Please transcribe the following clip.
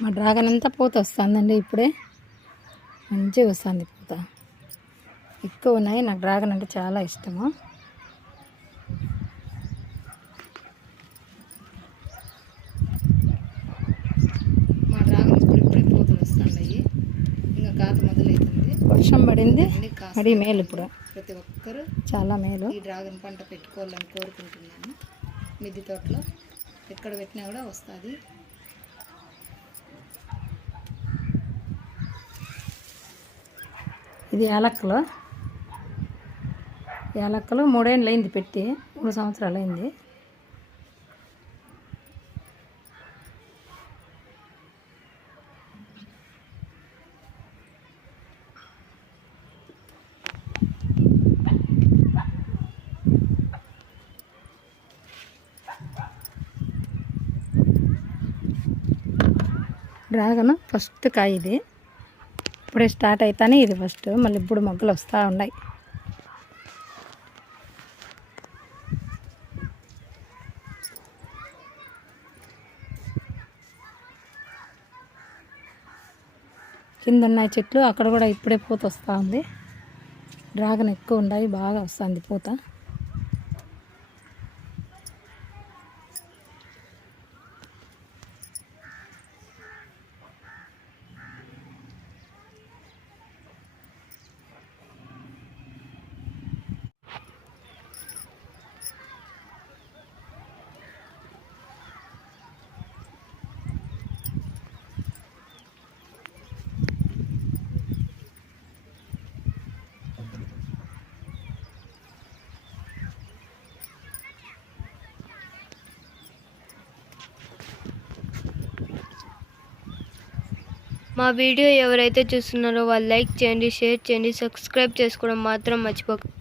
మా డ్రాగన్ అంతా పూత వస్తుందండి. ఇప్పుడే మంచిగా వస్తుంది పూత, ఎక్కువ ఉన్నాయి. నాకు డ్రాగన్ అంటే చాలా ఇష్టము. మా డ్రాగన్ ఇప్పుడే పూతలు వస్తున్నాయి. ఇంకా కాత మొదలవుతుంది. వర్షం పడింది, మడి మేలు. ఇప్పుడు ప్రతి ఒక్కరూ చాలా మేలు. ఈ డ్రాగన్ పంట పెట్టుకోవాలని కోరుకుంటున్నాను. మిద్దె తోటలో ఎక్కడ పెట్టినా కూడా వస్తుంది. ఇది యాలక్కలు. 3 ఏళ్ళు అయింది పెట్టి, 3 సంవత్సరాలు అయింది. డ్రాగన్ ఫస్ట్ కాయ ఇది, ఇప్పుడే స్టార్ట్ అవుతానే ఇది ఫస్ట్. మళ్ళీ ఇప్పుడు మొగ్గలు వస్తూ ఉన్నాయి. కింద ఉన్నాయి చెట్లు, అక్కడ కూడా ఇప్పుడే పూత వస్తూ ఉంది. డ్రాగన్ ఎక్కువ ఉన్నాయి, బాగా వస్తుంది పూత. మా వీడియో ఎవరైతే చూస్తున్నారో వాళ్ళు లైక్ చేయండి, షేర్ చేయండి, సబ్స్క్రైబ్ చేసుకోవడం మాత్రం మర్చిపోకండి.